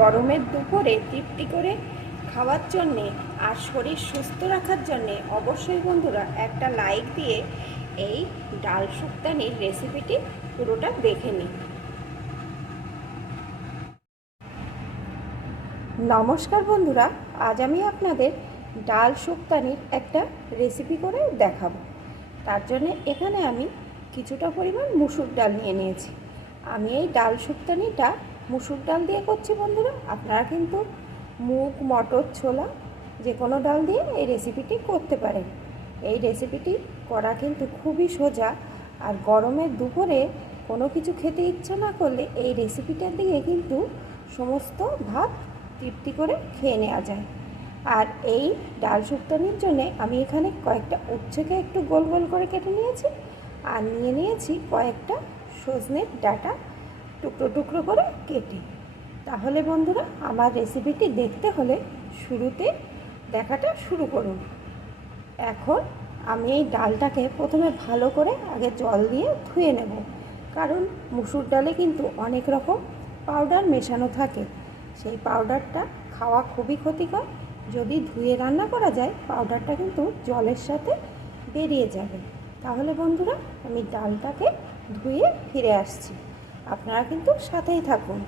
গরমের দুপুরে তৃপ্তি করে খাওয়ার জন্যে আর শরীর সুস্থ রাখার জন্যে অবশ্যই বন্ধুরা একটা লাইক দিয়ে এই ডাল শুক্তানির রেসিপিটি পুরোটা দেখে নিন। নমস্কার বন্ধুরা, আজ আমি আপনাদের ডাল শুক্তানির একটা রেসিপি করে দেখাবো। তার জন্য এখানে আমি কিছুটা পরিমাণ মুসুর ডাল নিয়ে নিয়েছি। আমি এই ডাল শুক্তানিটা মুসুর ডাল দিয়ে করছি বন্ধুরা। আপনারা কিন্তু মুগ, মটর, ছোলা যে কোনো ডাল দিয়ে এই রেসিপিটি করতে পারেন। এই রেসিপিটি করা কিন্তু খুবই সোজা আর গরমের দুপুরে কোনো কিছু খেতে ইচ্ছা না করলে এই রেসিপিটা দিয়ে কিন্তু সমস্ত ভাত তৃপ্তি করে খেয়ে নেওয়া যায়। আর এই ডাল শুক্তানির জন্য আমি এখানে কয়েকটা উচ্ছেকে একটু গোল গোল করে কেটে নিয়েছি। আর নিয়ে নিয়েছি কয়েকটা সজনের ডাটা। টুকরো টুকরো করে কেটে তাহলে বন্ধুরা, আমার রেসিপিটি দেখতে হলে শুরুতে দেখাটা শুরু করুন। এখন আমি এই ডালটাকে প্রথমে ভালো করে আগে জল দিয়ে ধুয়ে নেব। কারণ মুসুর ডালে কিন্তু অনেক রকম পাউডার মেশানো থাকে। সেই পাউডারটা খাওয়া খুবই ক্ষতিকর। যদি ধুয়ে রান্না করা যায় পাউডারটা কিন্তু জলের সাথে বেরিয়ে যাবে। তাহলে বন্ধুরা, আমি ডালটাকে ধুয়ে ফিরে আসছি। আপনারা কিন্তু সাথেই থাকুন।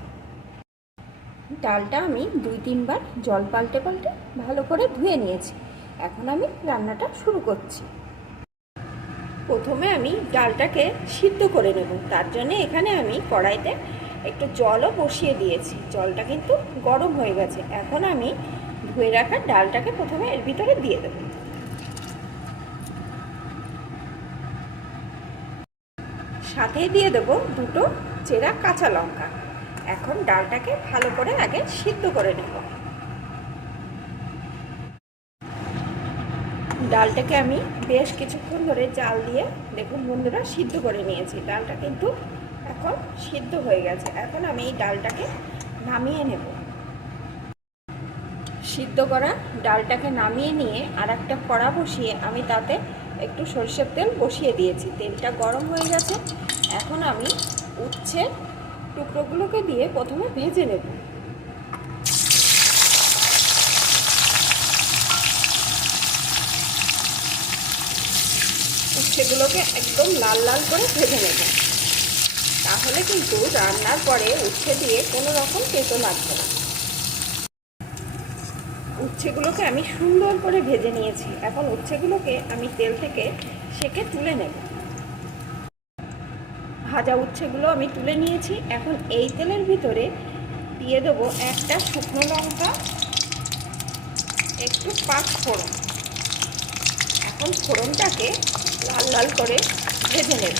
ডালটা আমি দুই তিনবার জল পাল্টে পাল্টে ভালো করে ধুয়ে নিয়েছি। এখন আমি রান্নাটা শুরু করছি। প্রথমে আমি ডালটাকে সিদ্ধ করে নেব। তার জন্য এখানে আমি কড়াইতে একটু জলও বসিয়ে দিয়েছি। জলটা কিন্তু গরম হয়ে গেছে। এখন আমি ধুয়ে রাখা ডালটাকে প্রথমে এর ভিতরে দিয়ে দেব। সাথে দিয়ে দেব দুটো চেরা কাঁচা লঙ্কা। এখন ডালটাকে ভালো করে আগে সিদ্ধ করে নেব। ডালটাকে আমি বেশ কিছুক্ষণ ধরে জাল দিয়ে দেখুন বন্ধুরা সিদ্ধ করে নিয়েছি। ডালটা কিন্তু এখন সিদ্ধ হয়ে গেছে। এখন আমি এই ডালটাকে নামিয়ে নেব। সিদ্ধ করা ডালটাকে নামিয়ে নিয়ে আর একটা কড়া বসিয়ে আমি তাতে একটু সরষের তেল বসিয়ে দিয়েছি। তেলটা গরম হয়ে গেছে। এখন আমি উচ্ছে টুকরোগুলোকে দিয়ে প্রথমে ভেজে নেব। উচ্ছেগুলোকে একদম লাল লাল করে ভেজে নেব। তাহলে কিন্তু রান্নার পরে উচ্ছে দিয়ে কোনো রকম তেতো লাগবে না। উচ্ছেগুলোকে আমি সুন্দর করে ভেজে নিয়েছি। এখন উচ্ছেগুলোকে আমি তেল থেকে সেকে তুলে নেব। ভাজা উচ্ছেগুলো আমি তুলে নিয়েছি। এখন এই তেলের ভিতরে দিয়ে দেবো একটা শুকনো লঙ্কা, একটু পাঁচ ফোড়ন। এখন ফোড়নটাকে লাল লাল করে ভেজে নেব।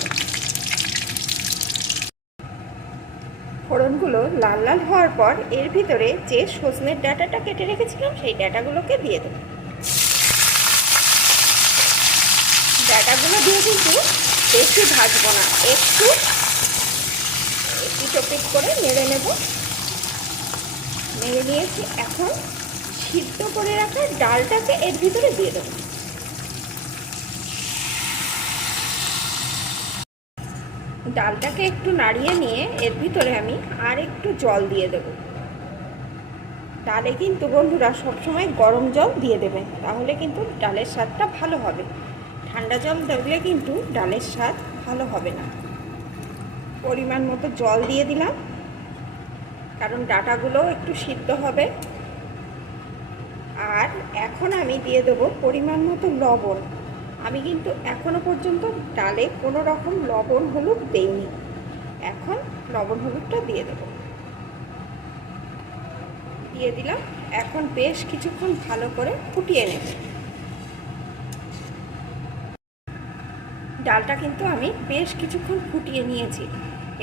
ফোড়নগুলো লাল লাল হওয়ার পর এর ভিতরে যে সজনের ডাটাটা কেটে রেখেছিলাম, সেই ডাটাগুলোকে দিয়ে দেব। ডাটাগুলো দিয়ে কিন্তু বেশি ভাজবো না। একটু পিটোপিট করে নেড়ে নেব। নেড়ে নিয়েছি। এখন সিদ্ধ করে রাখা ডালটাকে এর ভিতরে দিয়ে দেবো। ডালটাকে একটু নাড়িয়ে নিয়ে এর ভিতরে আমি আর একটু জল দিয়ে দেব। ডালে কিন্তু বন্ধুরা সবসময় গরম জল দিয়ে দেবেন। তাহলে কিন্তু ডালের স্বাদটা ভালো হবে। ঠান্ডা জল দিলে কিন্তু ডালের স্বাদ ভালো হবে না। পরিমাণ মতো জল দিয়ে দিলাম, কারণ ডাটাগুলোও একটু সিদ্ধ হবে। আর এখন আমি দিয়ে দেবো পরিমাণ মতো লবণ। আমি কিন্তু এখনও পর্যন্ত ডালে কোনো রকম লবণ হলুদ দেইনি। এখন লবণ হলুদটা দিয়ে দেবো। দিয়ে দিলাম, এখন বেশ কিছুক্ষণ ভালো করে ফুটিয়ে নেব। ডালটা কিন্তু আমি বেশ কিছুক্ষণ ফুটিয়ে নিয়েছি।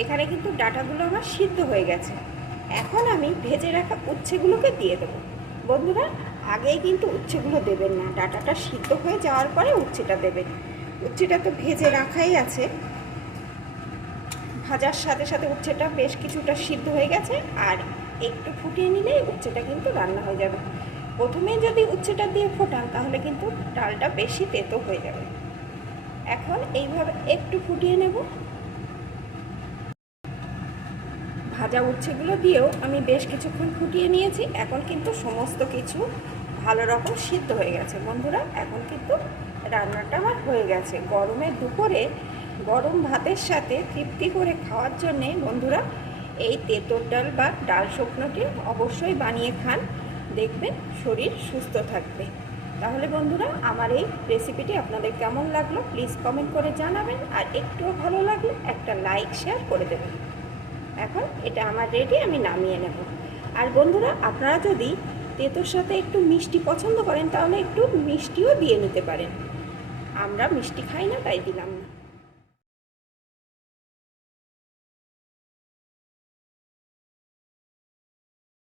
এখানে কিন্তু ডাটাগুলো আমার সিদ্ধ হয়ে গেছে। এখন আমি ভেজে রাখা উচ্ছেগুলোকে দিয়ে দেবো। বন্ধুরা, আগেই কিন্তু উচ্ছেগুলো দেবেন না। ডাটাটা সিদ্ধ হয়ে যাওয়ার পরে উচ্ছেটা দেবেন। উচ্ছেটা তো ভেজে রাখাই আছে। ভাজার সাথে সাথে উচ্ছেটা বেশ কিছুটা সিদ্ধ হয়ে গেছে আর একটু ফুটিয়ে নিলে উচ্ছেটা কিন্তু রান্না হয়ে যাবে। প্রথমে যদি উচ্ছেটা দিয়ে ফোটান, তাহলে কিন্তু ডালটা বেশি তেতো হয়ে যাবে। এখন এইভাবে একটু ফুটিয়ে নেব। ভাজা উচ্ছেগুলো দিয়েও আমি বেশ কিছুক্ষণ ফুটিয়ে নিয়েছি। এখন কিন্তু সমস্ত কিছু ভালো রকম সিদ্ধ হয়ে গেছে। বন্ধুরা, এখন কিন্তু রান্নাটা আমার হয়ে গেছে। গরমের দুপুরে গরম ভাতের সাথে তৃপ্তি করে খাওয়ার জন্যে বন্ধুরা, এই তেঁতর ডাল বা ডাল শুকনোটি অবশ্যই বানিয়ে খান। দেখবেন শরীর সুস্থ থাকবে। তাহলে বন্ধুরা, আমার এই রেসিপিটি আপনাদের কেমন লাগল? প্লিজ কমেন্ট করে জানাবেন। আর একটুও ভালো লাগলে একটা লাইক শেয়ার করে দেবেন। এখন এটা আমার রেডি আমি নামিয়ে নেব। আর বন্ধুরা, আপনারা যদি তেঁতোর সাথে একটু মিষ্টি পছন্দ করেন, তাহলে একটু মিষ্টিও দিয়ে নিতে পারেন। আমরা মিষ্টি খাই না, তাই দিলাম না।